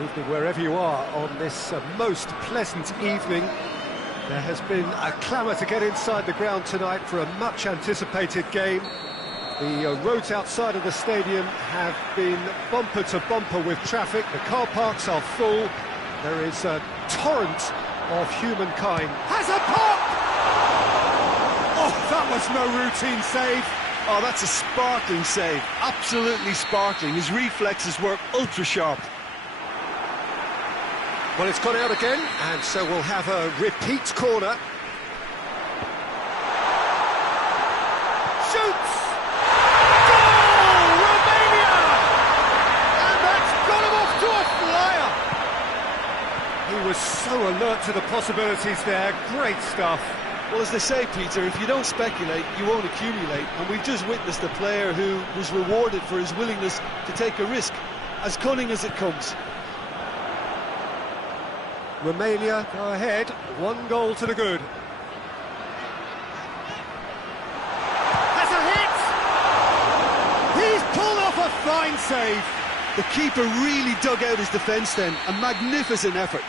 Good evening wherever you are on this most pleasant evening. There has been a clamour to get inside the ground tonight for a much-anticipated game. The roads outside of the stadium have been bumper to bumper with traffic. The car parks are full. There is a torrent of humankind. Has a pop! Oh, that was no routine save. Oh, that's a sparkling save. Absolutely sparkling. His reflexes work ultra-sharp. Well, it's gone out again, and so we'll have a repeat corner. Shoots! Goal! Romania! And that's got him off to a flyer! He was so alert to the possibilities there. Great stuff. Well, as they say, Peter, if you don't speculate, you won't accumulate. And we've just witnessed a player who was rewarded for his willingness to take a risk, as cunning as it comes. Romania go ahead, 1 goal to the good. Has a hit! He's pulled off a fine save. The keeper really dug out his defence then, a magnificent effort.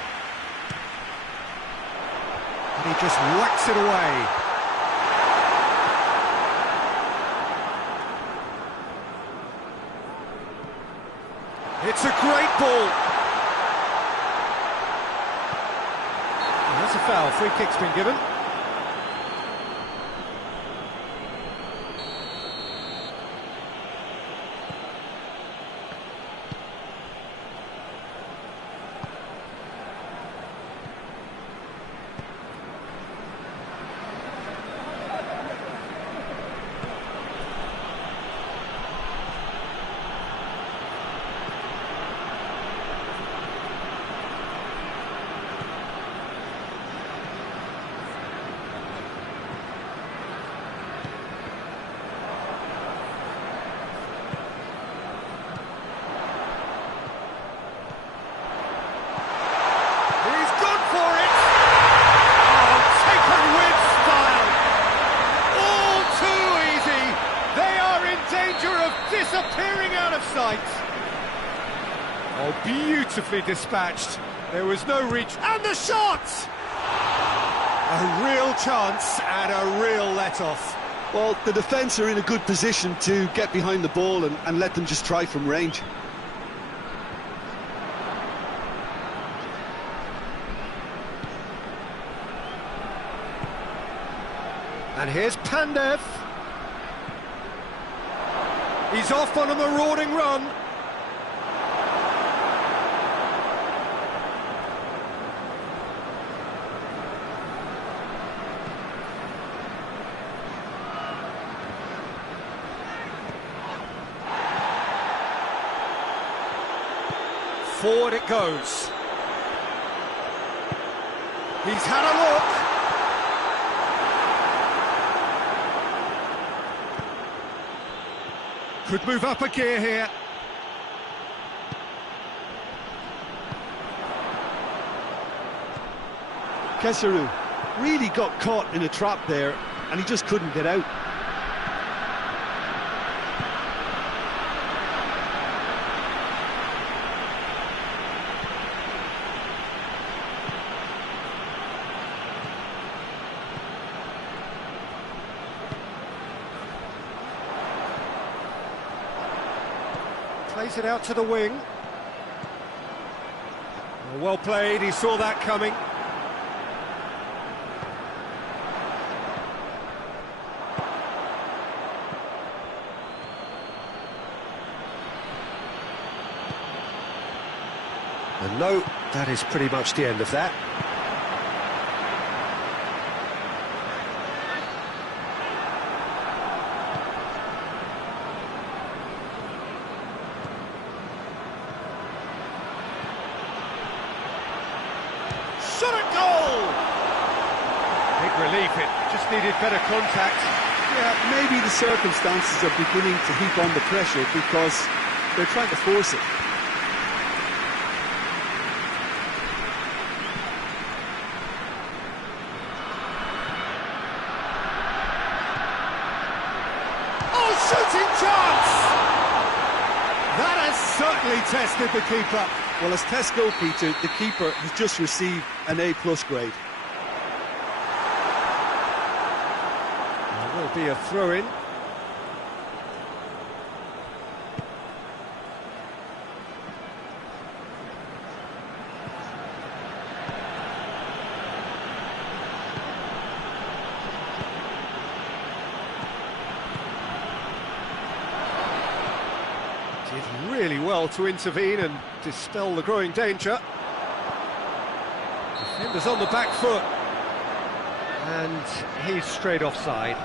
And he just whacks it away. It's a great ball. That's a foul. Free kick's been given. Disappearing out of sight. Oh, beautifully dispatched. There was no reach. And the shot! A real chance and a real let-off. Well, the defence are in a good position to get behind the ball and let them just try from range. And here's Pandev. He's off on a marauding run. Forward it goes. He's had a look. Could move up a gear here. Keseru really got caught in a trap there, and he just couldn't get out. Plays it out to the wing. Well played, he saw that coming. And no, that is pretty much the end of that. Shot at goal! Big relief, it just needed better contact. Yeah, maybe the circumstances are beginning to heap on the pressure because they're trying to force it. Shooting chance! That has certainly tested the keeper. Well, as tests go, Peter, the keeper has just received an A+ grade. There will be a throw-in. Did really well to intervene and dispel the growing danger. Defender's on the back foot. And he's straight offside.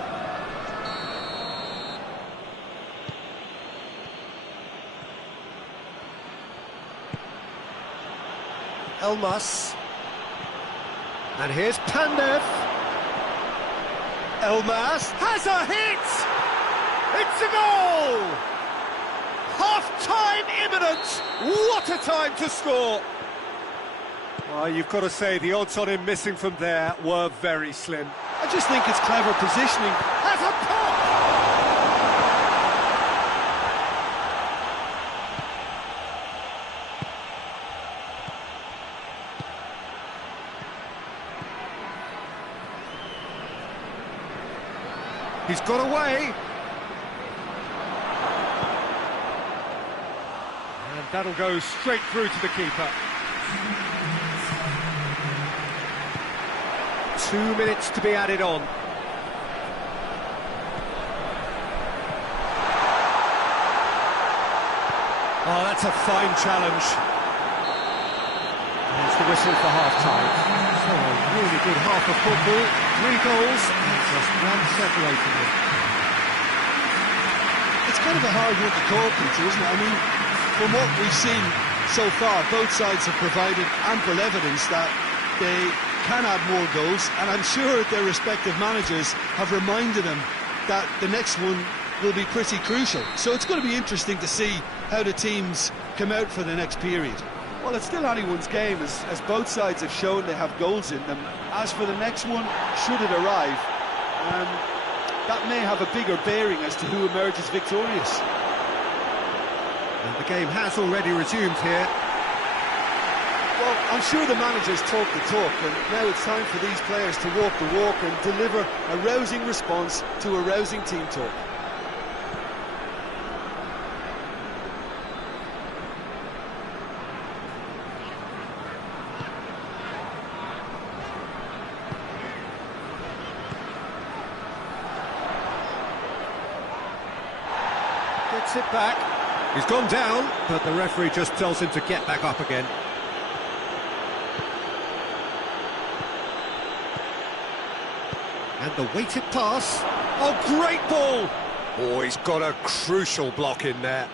Elmas. And here's Pandev. Elmas has a hit! It's a goal! Half-time imminent! What a time to score! Well, you've got to say, the odds on him missing from there were very slim. I just think it's clever positioning. Has a pop! He's got away. And that'll go straight through to the keeper. 2 minutes to be added on. Oh, that's a fine challenge. And it's the whistle for half-time. So a really good half of football, 3 goals, and just one separating them. It's kind of a hard one to call, Peter, isn't it? I mean, from what we've seen so far, both sides have provided ample evidence that they can add more goals, and I'm sure their respective managers have reminded them that the next one will be pretty crucial. So it's going to be interesting to see how the teams come out for the next period. Well, it's still anyone's game, as both sides have shown they have goals in them. As for the next one, should it arrive, that may have a bigger bearing as to who emerges victorious. And the game has already resumed here. Well, I'm sure the managers talk the talk, and now it's time for these players to walk the walk and deliver a rousing response to a rousing team talk. Gets it back. He's gone down, but the referee just tells him to get back up again. And the weighted pass. Oh, great ball! Oh, he's got a crucial block in there.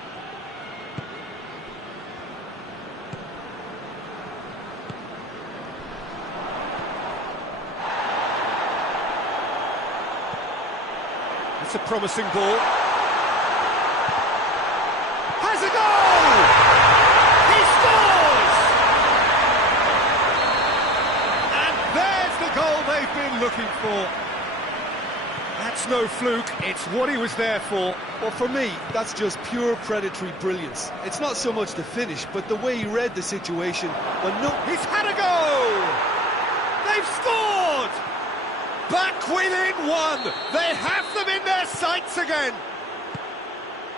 It's a promising ball. Has a goal! He scores! And there's the goal they've been looking for. That's no fluke, it's what he was there for. Well, for me, that's just pure predatory brilliance. It's not so much the finish, but the way he read the situation. He's had a go! They've scored! Back within 1! They have them in their sights again!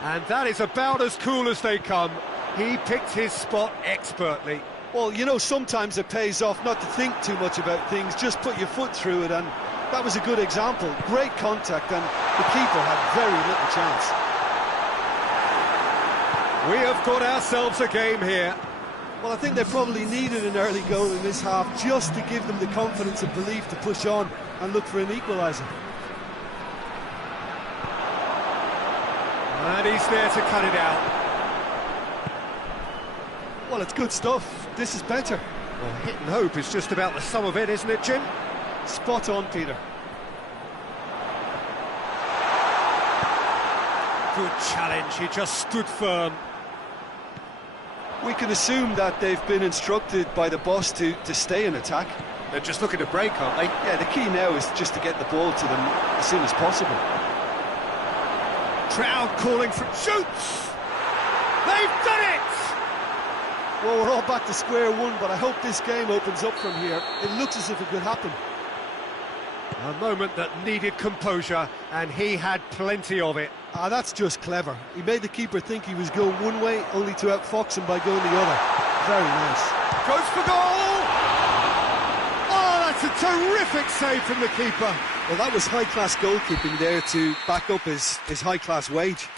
And that is about as cool as they come. He picked his spot expertly. Well, you know, sometimes it pays off not to think too much about things, just put your foot through it, and that was a good example. Great contact, and the keeper had very little chance. We have got ourselves a game here. Well, I think they probably needed an early goal in this half just to give them the confidence and belief to push on and look for an equaliser. And he's there to cut it out. Well, it's good stuff. This is better. Well, hit and hope is just about the sum of it, isn't it, Jim? Spot on, Peter. Good challenge, he just stood firm. We can assume that they've been instructed by the boss to stay in attack. They're just looking to break, aren't they? Yeah, the key now is just to get the ball to them as soon as possible. Crowd calling for shoots! They've done it! Well, we're all back to square one, but I hope this game opens up from here. It looks as if it could happen. A moment that needed composure, and he had plenty of it. Ah, that's just clever. He made the keeper think he was going one way, only to outfox him by going the other. Very nice. Goes for goal! Oh, that's a terrific save from the keeper. Well, that was high-class goalkeeping there to back up his high-class wage.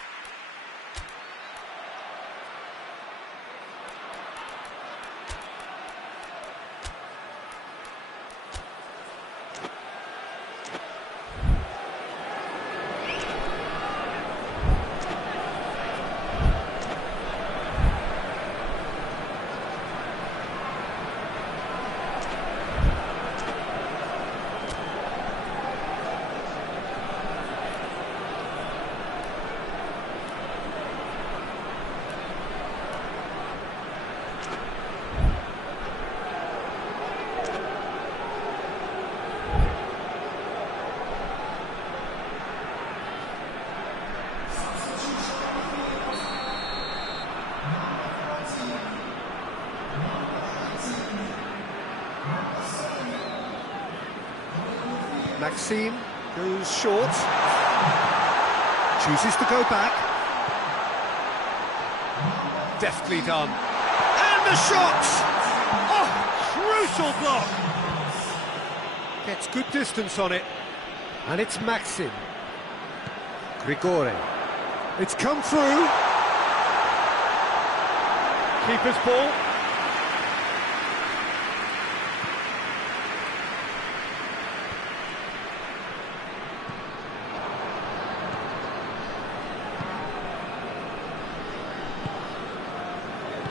Maxime goes short, chooses to go back. Deftly done. And the shot! Oh, crucial block! Gets good distance on it. And it's Maxime. Grigore. It's come through. Keeper's ball.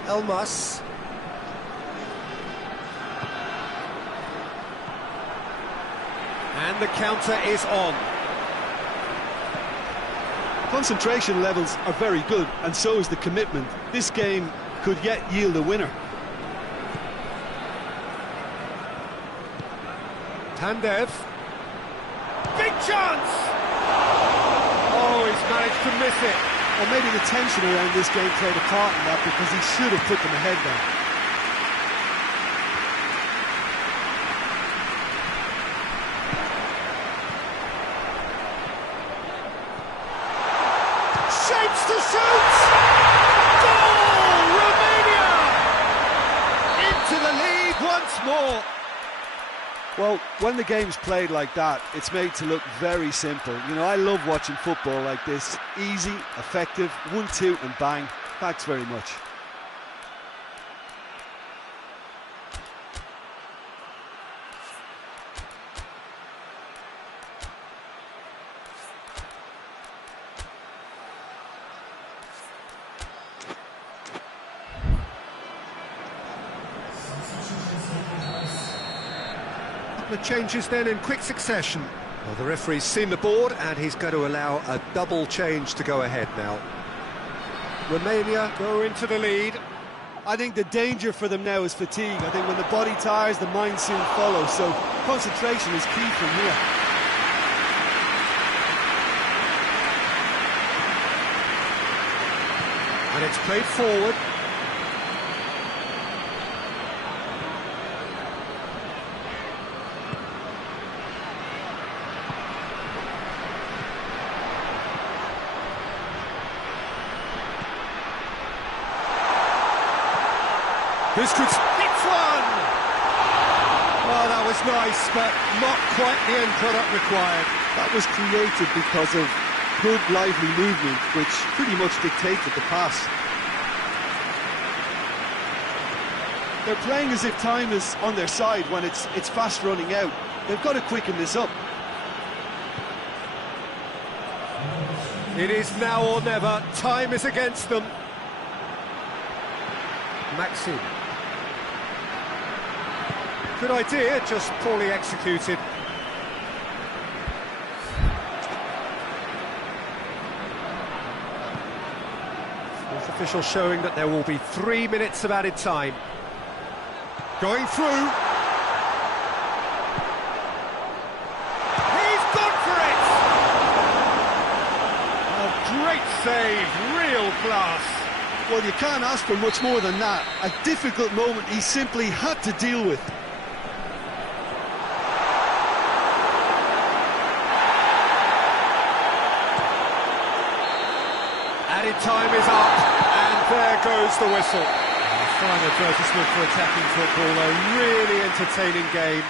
Elmas. And the counter is on. Concentration levels are very good, and so is the commitment. This game could yet yield a winner. Tandev. Big chance! Oh, he's managed to miss it. Or maybe the tension around this game played a part in that, because he should have put them ahead there. Shapes to shoot! Goal! Romania! Into the lead once more. Well, when the game's played like that, it's made to look very simple. You know, I love watching football like this. Easy, effective, 1-2 and bang. Thanks very much. The changes then in quick succession. Well, the referee's seen the board and he's going to allow a double change to go ahead now. Romania go into the lead. I think the danger for them now is fatigue. I think when the body tires, the mind soon follows, so concentration is key from here. And it's played forward. This could... It's one! Oh, that was nice, but not quite the end product required. That was created because of good, lively movement, which pretty much dictated the pass. They're playing as if time is on their side when it's fast running out. They've got to quicken this up. It is now or never. Time is against them. Maxime. Good idea, just poorly executed. Fourth official showing that there will be 3 minutes of added time. Going through. He's gone for it! A great save, real class. Well, you can't ask for much more than that. A difficult moment he simply had to deal with. Added time is up, and there goes the whistle. A fine advertisement for attacking football, a really entertaining game.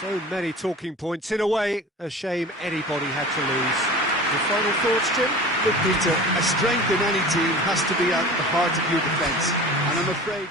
So many talking points. In a way, a shame anybody had to lose. Your final thoughts, Jim? Look, Peter, a strength in any team has to be at the heart of your defence, and I'm afraid...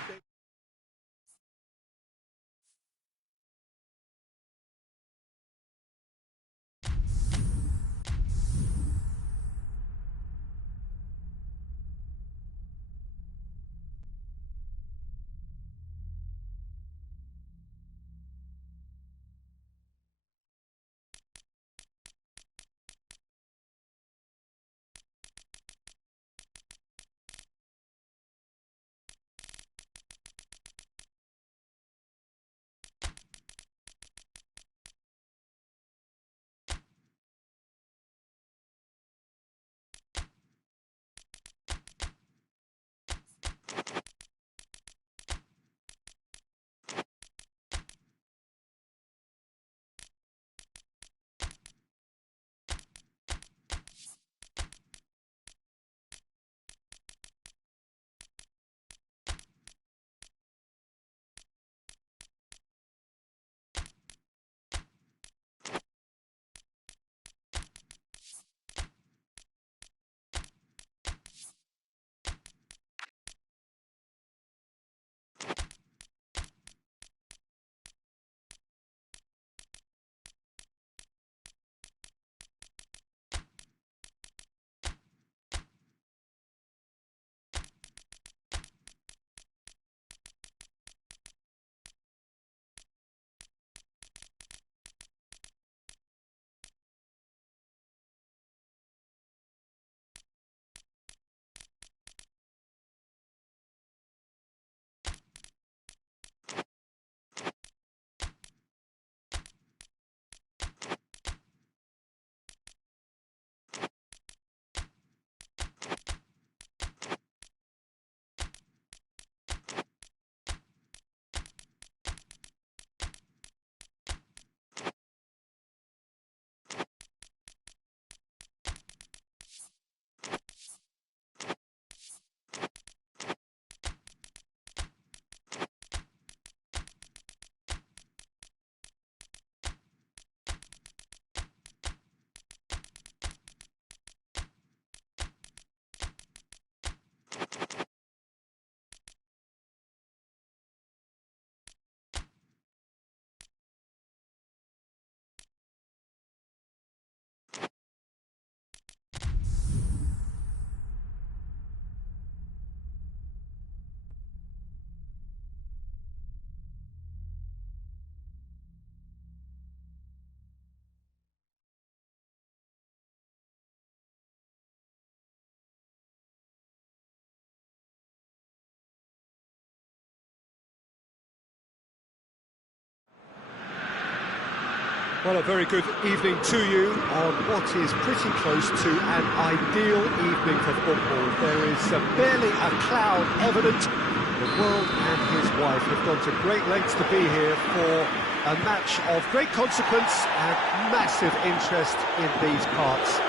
Well, a very good evening to you on what is pretty close to an ideal evening for football. There is barely a cloud evident. The world and his wife have gone to great lengths to be here for a match of great consequence and massive interest in these parts.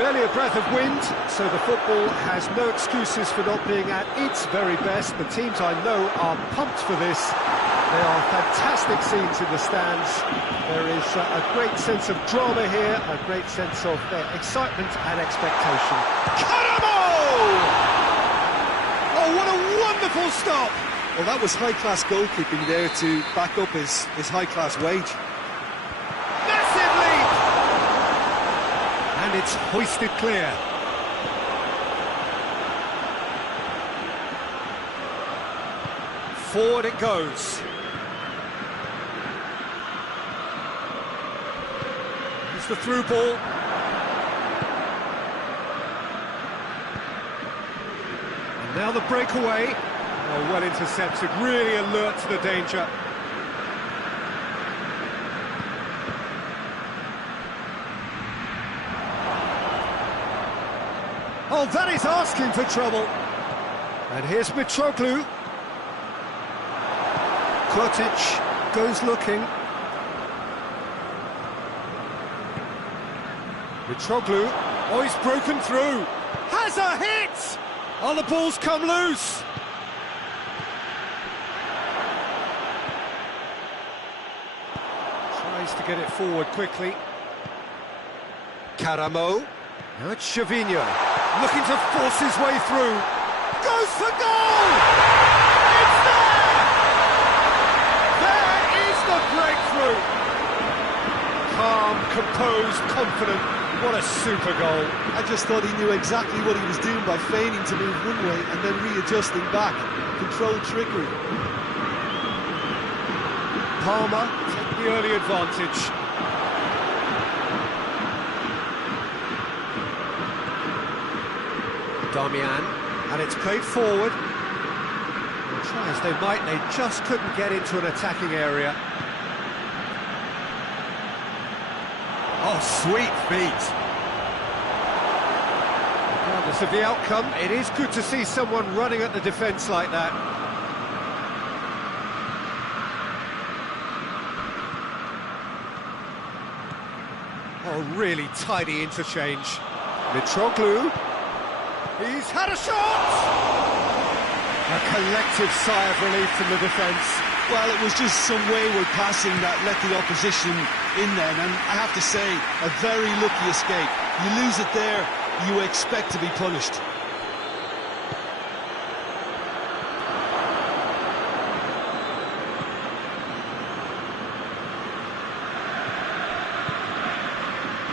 Barely a breath of wind, so the football has no excuses for not being at its very best. The teams I know are pumped for this. There are fantastic scenes in the stands. There is a great sense of drama here, a great sense of excitement and expectation. Caramo! Oh, what a wonderful stop! Well, that was high-class goalkeeping there to back up his high-class wage. Massive lead! And it's hoisted clear. Forward it goes. It's the through ball. And now the breakaway. Oh, well intercepted, really alert to the danger. Oh, that is asking for trouble. And here's Mitroglou. Kurtic goes looking. Mitroglou. Oh, he's broken through. Has a hit! Oh, the ball's come loose. Tries to get it forward quickly. Caramo. Now it's Gervinho. Looking to force his way through. Goes for goal! It's there! There is the breakthrough! Calm, composed, confident. What a super goal. I just thought he knew exactly what he was doing by feigning to move one way and then readjusting back. Controlled trickery. Palmer taking the early advantage. Damian, and it's played forward. Try as they might, they just couldn't get into an attacking area. Oh, sweet feet. Regardless of the outcome, it is good to see someone running at the defence like that. Oh, really tidy interchange. Mitroglou. He's had a shot! A collective sigh of relief from the defence. Well, it was just some wayward passing that let the opposition in then, and I have to say, a very lucky escape. You lose it there, you expect to be punished.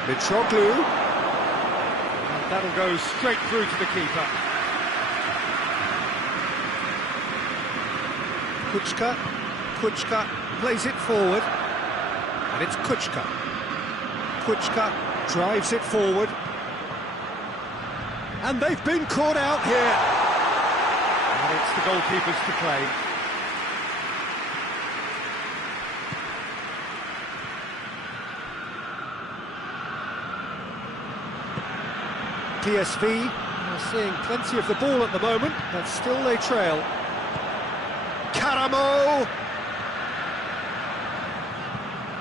Mitroglou. That'll go straight through to the keeper. Kuchka plays it forward. And it's Kuchka. Kuchka drives it forward. And they've been caught out here. And it's the goalkeepers to claim. PSV are seeing plenty of the ball at the moment, but still they trail. Caramo!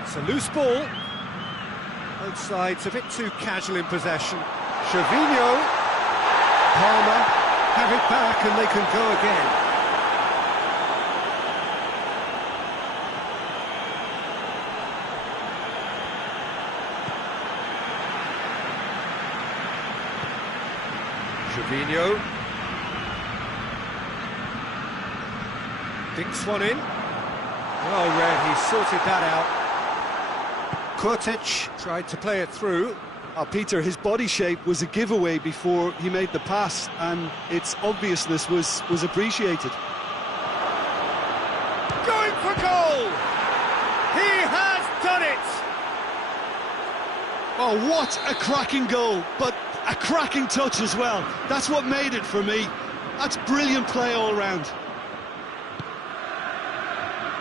It's a loose ball. Both sides a bit too casual in possession. Gervinho. Palmer have it back and they can go again. Gervinho dinks one in. Well read, he sorted that out. Kurtic tried to play it through. Peter, his body shape was a giveaway before he made the pass, and its obviousness was appreciated. Going for goal! He has done it! Oh, what a cracking goal, but a cracking touch as well. That's what made it for me. That's brilliant play all round.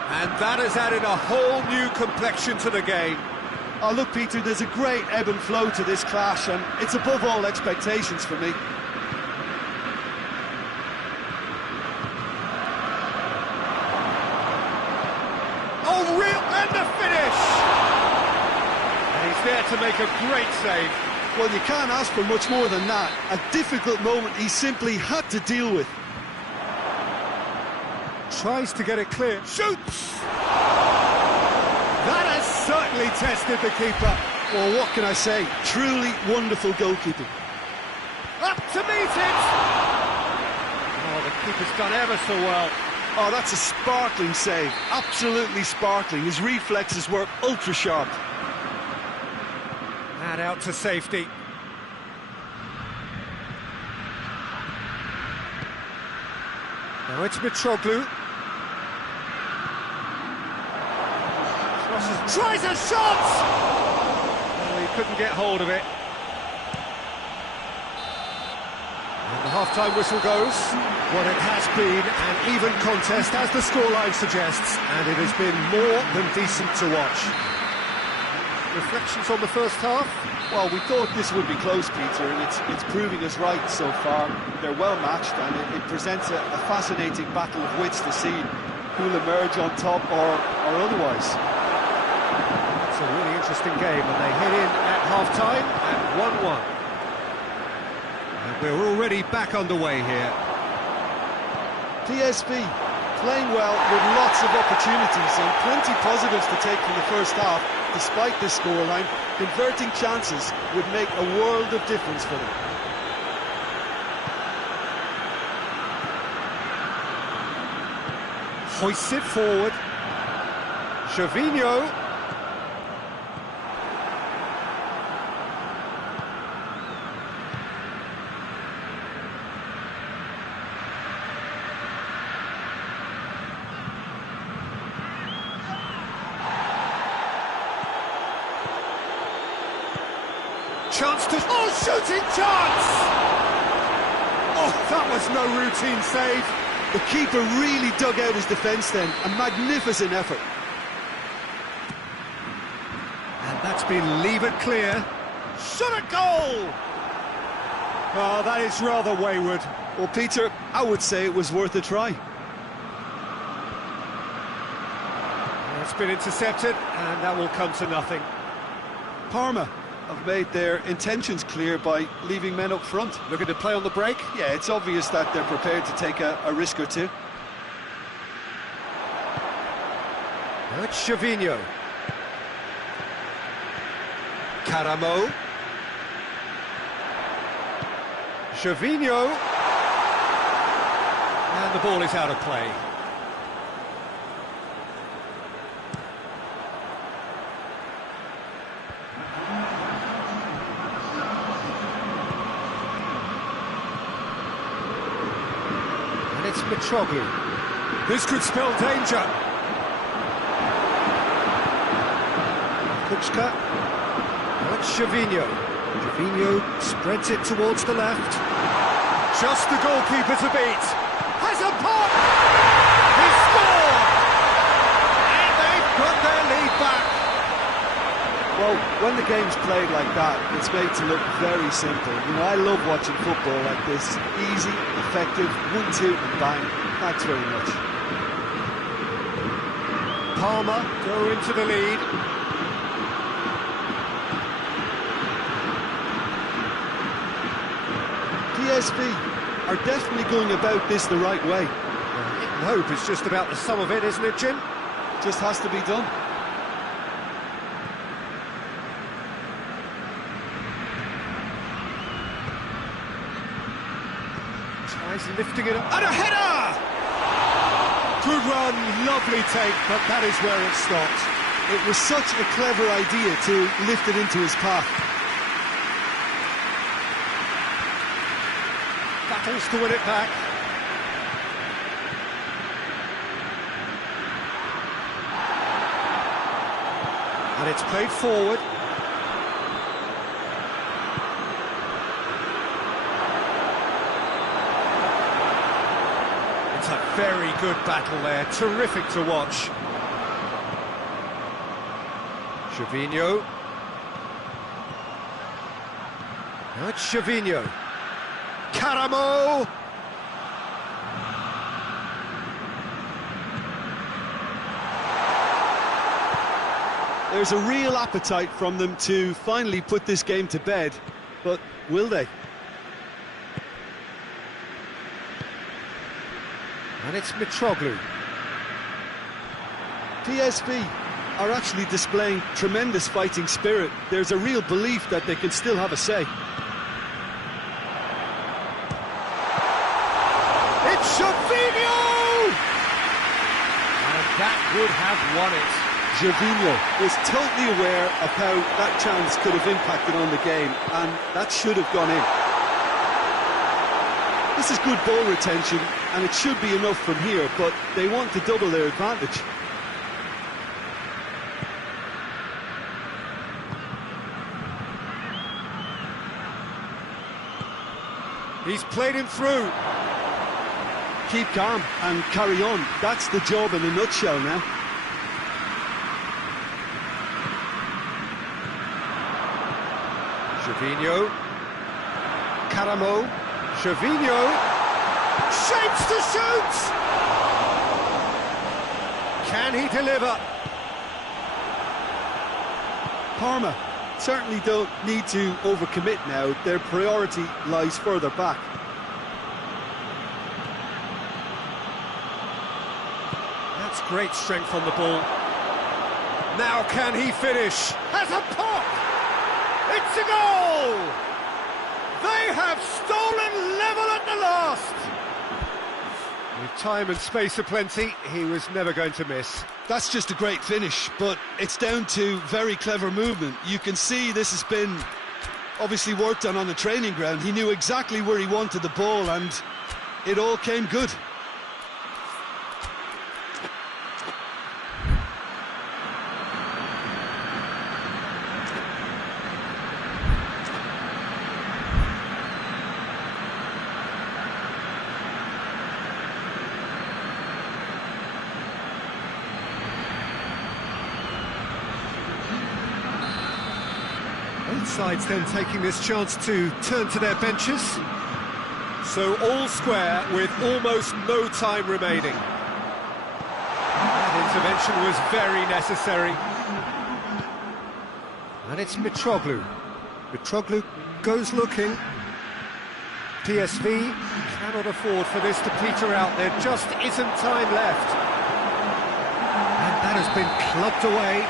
And that has added a whole new complexion to the game. Oh, look, Peter, there's a great ebb and flow to this clash, and it's above all expectations for me. Oh, real, and the finish! And he's there to make a great save. Well, you can't ask for much more than that. A difficult moment he simply had to deal with. Tries to get it clear. Shoots! That has certainly tested the keeper. Well, what can I say? Truly wonderful goalkeeping. Up to meet it! Oh, the keeper's done ever so well. Oh, that's a sparkling save. Absolutely sparkling. His reflexes were ultra sharp. And out to safety. Now it's Mitroglou. Tries a shot! Oh, he couldn't get hold of it. And the half-time whistle goes. Well, it has been an even contest, as the scoreline suggests, and it has been more than decent to watch. Reflections on the first half? Well, we thought this would be close, Peter, and it's proving us right so far. They're well matched, and it presents a fascinating battle of wits to see who'll emerge on top or otherwise. It's a really interesting game, and they head in at half-time at 1-1. And we're already back underway here. PSV playing well with lots of opportunities and plenty positives to take from the first half. Despite this scoreline, converting chances would make a world of difference for them. Hoists it forward. Gervinho. Chance to... Oh, shooting chance! Oh, that was no routine save. The keeper really dug out his defence then. A magnificent effort. And that's been levered clear. Shot a goal! Oh, that is rather wayward. Well, Peter, I would say it was worth a try. It's been intercepted, and that will come to nothing. Parma have made their intentions clear by leaving men up front. Looking to play on the break? Yeah, it's obvious that they're prepared to take a risk or two. Now it's Gervinho. Caramo. Gervinho. And the ball is out of play. It's Pl3. This could spell danger. Kuczka. Now it's Gervinho. Gervinho spreads it towards the left. Just the goalkeeper to beat. Has a pop! He scored! And they've got their lead back. Well, when the game's played like that, it's made to look very simple. You know, I love watching football like this. Easy, effective, 1-2 and bang. Thanks very much. Parma go into the lead. PSV are definitely going about this the right way. Hope is just about the sum of it, isn't it, Jim? Just has to be done. Tries lifting it up. And a header! Good run, lovely take, but that is where it stopped. It was such a clever idea to lift it into his path. Battles to win it back. And it's played forward. It's a very good battle there, terrific to watch. Gervinho. Now it's Gervinho. Caramo! There's a real appetite from them to finally put this game to bed, but will they? And it's Pl3. PSV are actually displaying tremendous fighting spirit. There's a real belief that they can still have a say. It's Gervinho! And that would have won it. Gervinho was totally aware of how that chance could have impacted on the game, and that should have gone in. This is good ball retention, and it should be enough from here, but they want to double their advantage. He's played him through. Keep calm and carry on. That's the job in a nutshell now. Gervinho. Caramo. Gervinho. Shapes to shoot! Can he deliver? Parma certainly don't need to overcommit now. Their priority lies further back. That's great strength on the ball. Now can he finish? Has a pop! It's a goal! They have stolen level at the last! With time and space aplenty, he was never going to miss. That's just a great finish, but it's down to very clever movement. You can see this has been obviously worked on the training ground. He knew exactly where he wanted the ball and it all came good. Both sides then taking this chance to turn to their benches. So all square with almost no time remaining. That intervention was very necessary. And it's Mitroglou. Mitroglou goes looking. PSV cannot afford for this to peter out. There just isn't time left. And that has been clubbed away.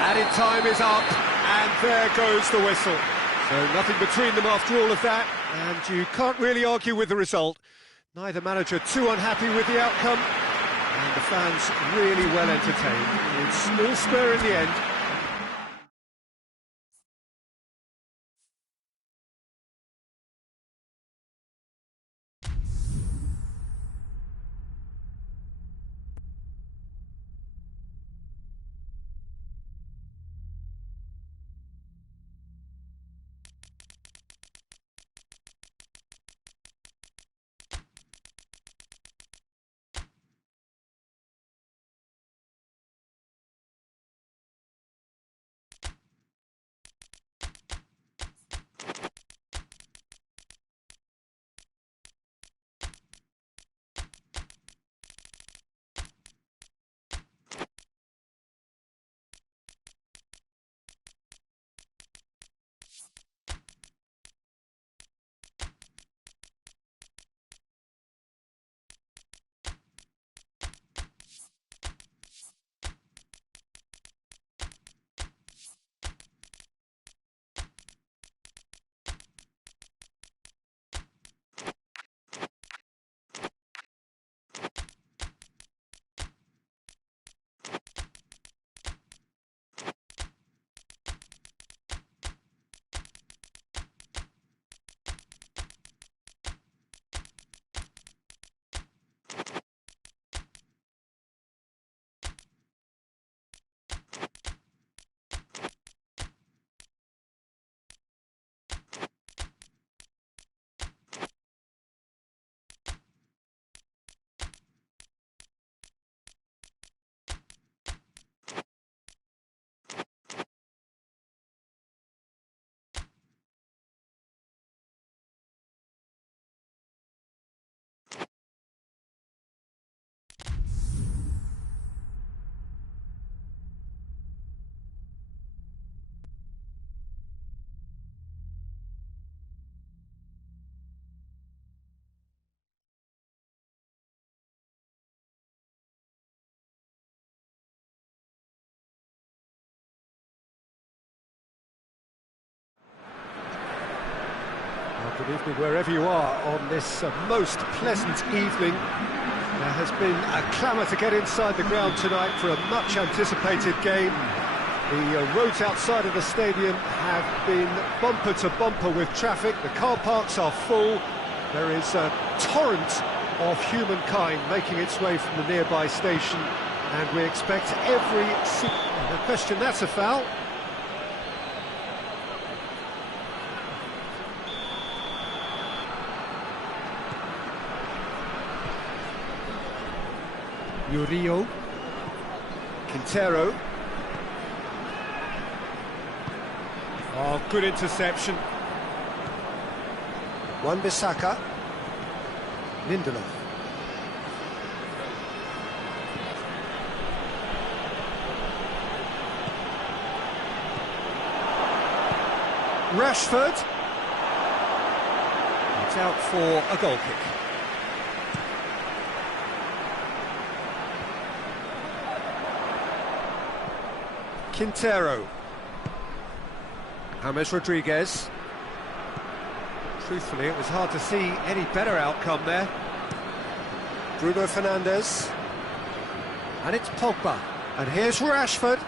Added time is up. And there goes the whistle. So nothing between them after all of that, and you can't really argue with the result. Neither manager too unhappy with the outcome, and the fans really well entertained. It's all square in the end. Good evening wherever you are on this most pleasant evening. There has been a clamour to get inside the ground tonight for a much anticipated game. The roads outside of the stadium have been bumper to bumper with traffic. The car parks are full. There is a torrent of humankind making its way from the nearby station, and we expect every... The question, that's a foul. Murillo, Quintero. Oh, good interception. Wan-Bissaka. Lindelof. Rashford. It's out for a goal kick. Quintero. James Rodriguez. Truthfully, it was hard to see any better outcome there. Bruno Fernandes. And it's Pogba. And here's Rashford.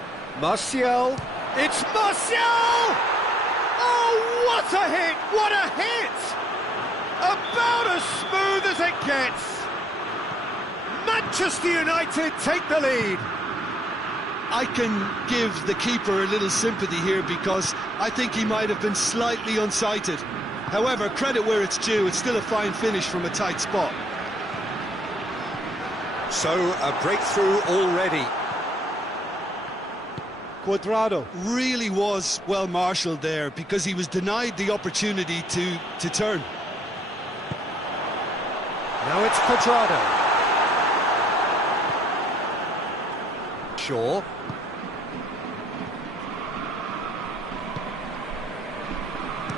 Martial. It's Martial! Oh, what a hit! What a hit! About as smooth as it gets. Manchester United take the lead. I can give the keeper a little sympathy here because I think he might have been slightly unsighted. However, credit where it's due, it's still a fine finish from a tight spot. So, a breakthrough already. Cuadrado. Really was well marshalled there because he was denied the opportunity to turn. Now it's Cuadrado. Shaw.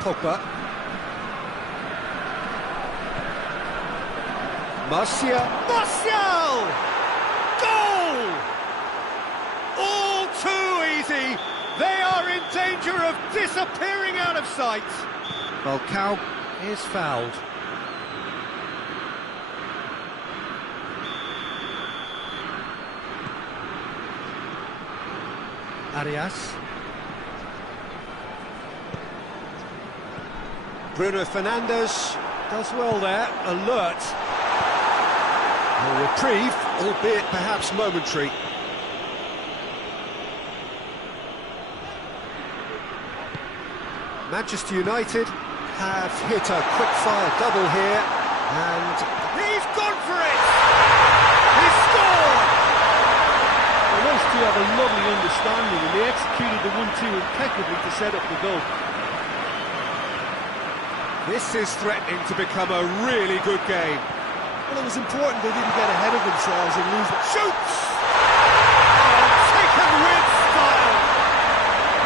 Pogba. Martial! Goal! All too easy. They are in danger of disappearing out of sight. Falcao is fouled. Arias. Bruno Fernandes does well there, alert. A reprieve, albeit perhaps momentary. Manchester United have hit a quick-fire double here, and he's gone for it! He's scored! Well, those two have a lovely understanding, and they executed the 1-2 impeccably to set up the goal. This is threatening to become a really good game. Well, it was important they didn't get ahead of themselves and lose. Shoots! Oh, taken with style!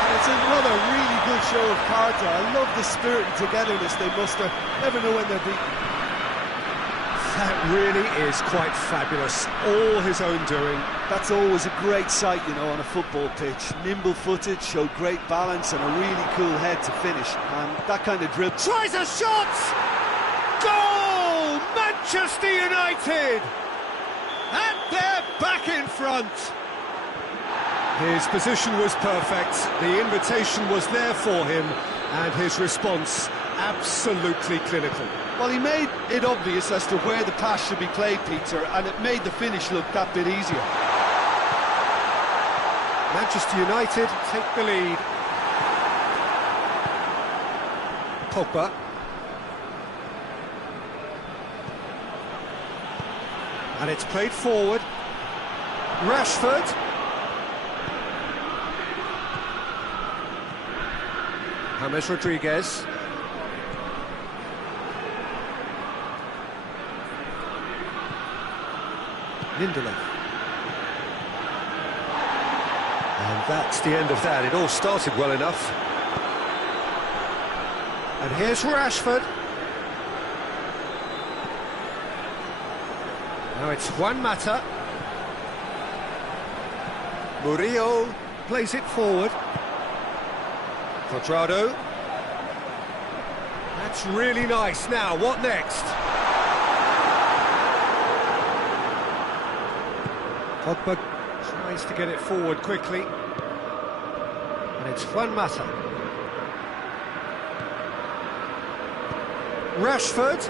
And it's another really good show of character. I love the spirit and togetherness they muster. Never know when they're beaten. That really is quite fabulous. All his own doing. That's always a great sight, you know, on a football pitch. Nimble-footed, showed great balance and a really cool head to finish. And that kind of dribble. Tries a shot! Goal! Manchester United! And they're back in front. His position was perfect. The invitation was there for him, and his response absolutely clinical. Well, he made it obvious as to where the pass should be played, Peter, and it made the finish look that bit easier. Manchester United take the lead. Pogba. And it's played forward. Rashford. James Rodriguez. Lindelof. And that's the end of that. It all started well enough. And here's Rashford. Now it's Juan Mata. Murillo plays it forward. Cuadrado. That's really nice. Now, what next? Pogba tries to get it forward quickly. And it's Juan Mata. Rashford.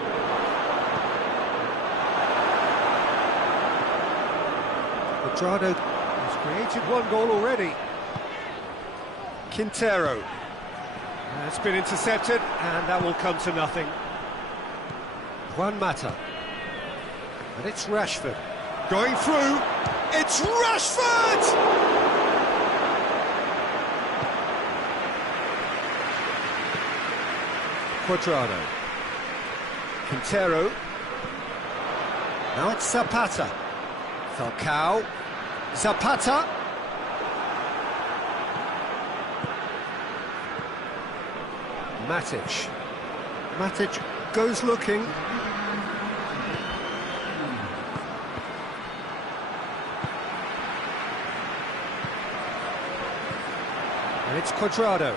Cuadrado has created one goal already. Quintero. It's been intercepted, and that will come to nothing. Juan Mata. And it's Rashford. Going through. It's Rashford! Cuadrado. Quintero. Now it's Zapata. Falcao. Zapata. Matic. Matic goes looking. And it's Cuadrado.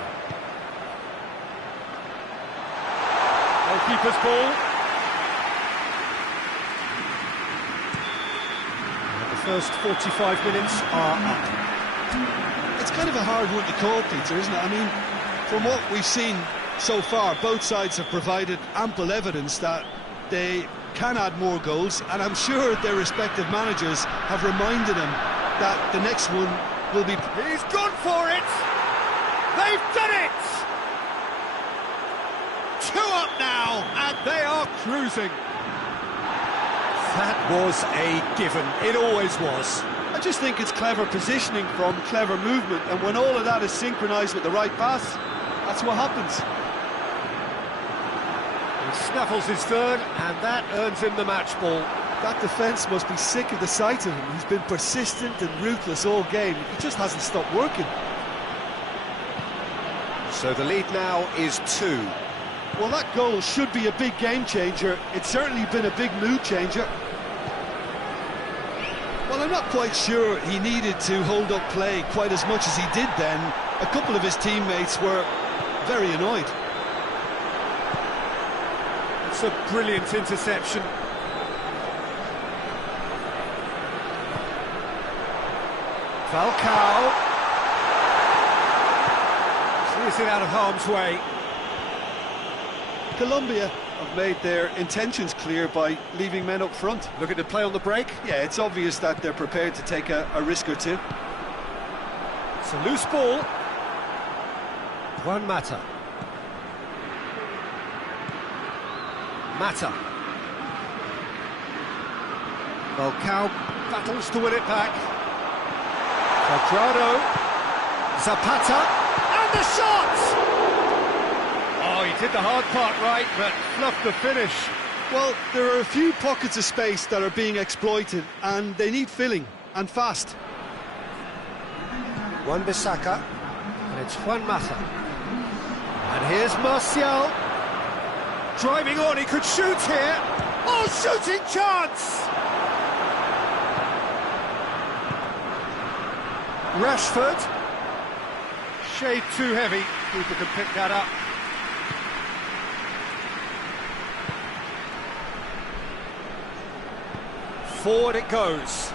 Goalkeeper's ball. And the first 45 minutes are up. It's kind of a hard one to call, Peter, isn't it? I mean, from what we've seen so far, both sides have provided ample evidence that they can add more goals, and I'm sure their respective managers have reminded them that the next one will be... He's gone for it! They've done it! 2 up now, and they are cruising. That was a given. It always was. I just think it's clever positioning from clever movement, and when all of that is synchronised with the right pass, that's what happens. He snaffles his third, and that earns him the match ball. That defence must be sick of the sight of him. He's been persistent and ruthless all game. He just hasn't stopped working. So the lead now is 2. Well, that goal should be a big game changer. It's certainly been a big mood changer. Well, I'm not quite sure he needed to hold up play quite as much as he did then. A couple of his teammates were very annoyed. It's a brilliant interception. Falcao. Clears it out of harm's way. Colombia have made their intentions clear by leaving men up front. Looking to play on the break. Yeah, it's obvious that they're prepared to take a risk or two. It's a loose ball. Juan Mata. Mata. Falcao battles to win it back. Cuadrado. Zapata. And the shot! Oh, he did the hard part right, but fluffed the finish. Well, there are a few pockets of space that are being exploited, and they need filling, and fast. Wan-Bissaka, and it's Juan Mata. And here's Martial. Driving on, he could shoot here. Oh, shooting chance! Rashford. Shade too heavy. Keeper can pick that up. Forward it goes.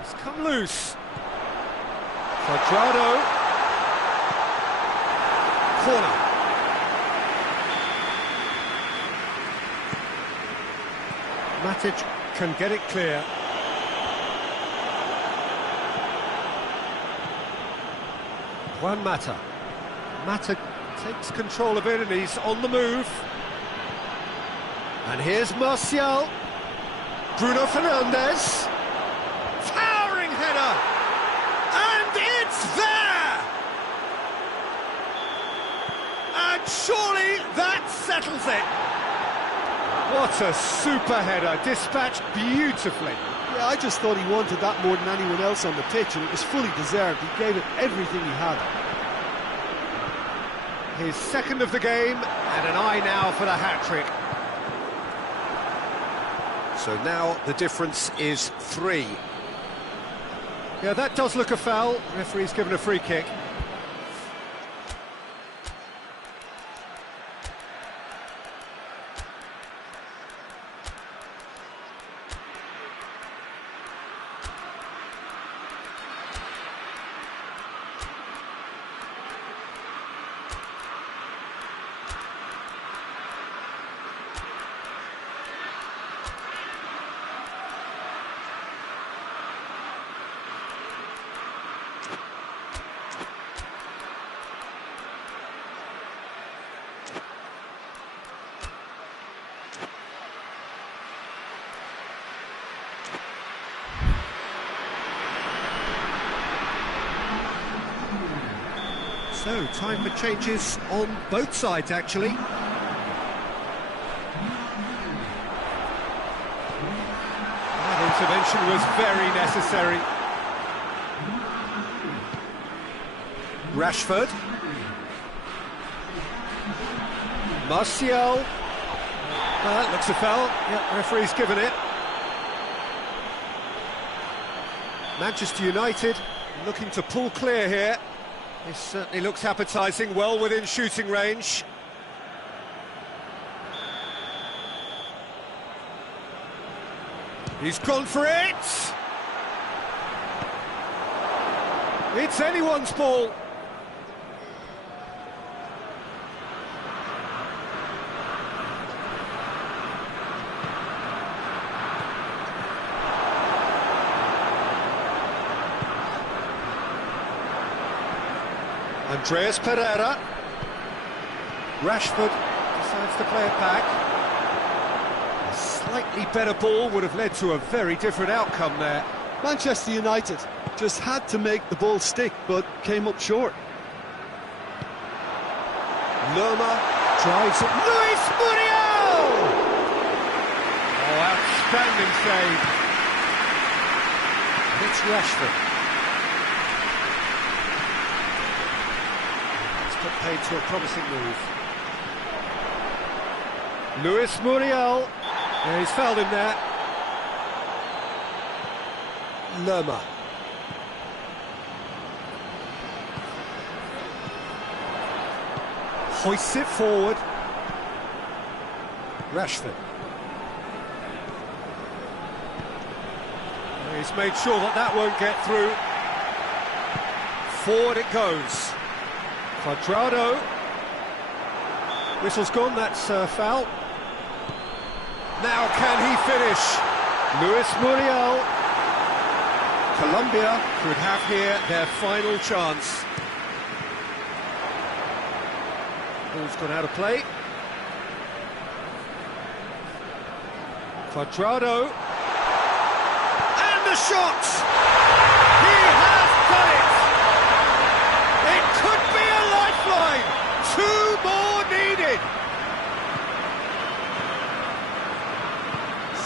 It's come loose. Cuadrado. Corner. Matic can get it clear. Juan Mata. Mata takes control of it and he's on the move. And here's Martial. Bruno Fernandes. Towering header. And it's there! And surely that settles it. What a super header, dispatched beautifully. Yeah, I just thought he wanted that more than anyone else on the pitch, and it was fully deserved. He gave it everything he had. His second of the game, and an eye now for the hat-trick. So now the difference is 3. Yeah, that does look a foul. Referee's given a free kick. So, time for changes on both sides, actually. That intervention was very necessary. Rashford. Martial. That looks a foul. Yep, referee's given it. Manchester United looking to pull clear here. This certainly looks appetising, well within shooting range. He's gone for it! It's anyone's ball. Andreas Pereira. Rashford decides to play it back. A slightly better ball would have led to a very different outcome there. Manchester United just had to make the ball stick, but came up short. Lerma drives it. Luis Muriel! Oh, outstanding save. And it's Rashford. Put paid to a promising move. Luis Muriel. Yeah, he's fouled him there. Lerma. Hoists it forward. Rashford. He's made sure that that won't get through. Forward it goes. Cuadrado. Whistle's gone, that's a foul. Now can he finish? Luis Muriel. Colombia could have here their final chance. Ball's gone out of play. Cuadrado. And the shot! He has done it! It could be a lifeline! 2 more needed!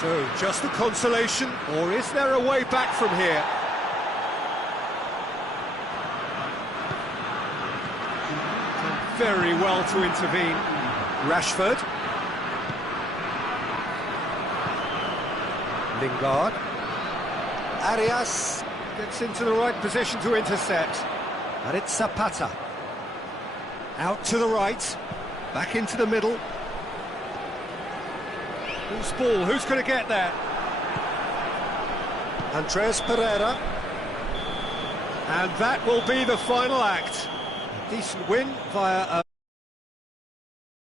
So, just a consolation, or is there a way back from here? Done very well to intervene. Rashford. Lingard. Arias gets into the right position to intercept. And it's Zapata. Out to the right. Back into the middle. Who's ball? Who's going to get there? Andreas Pereira. And that will be the final act. A decent win via a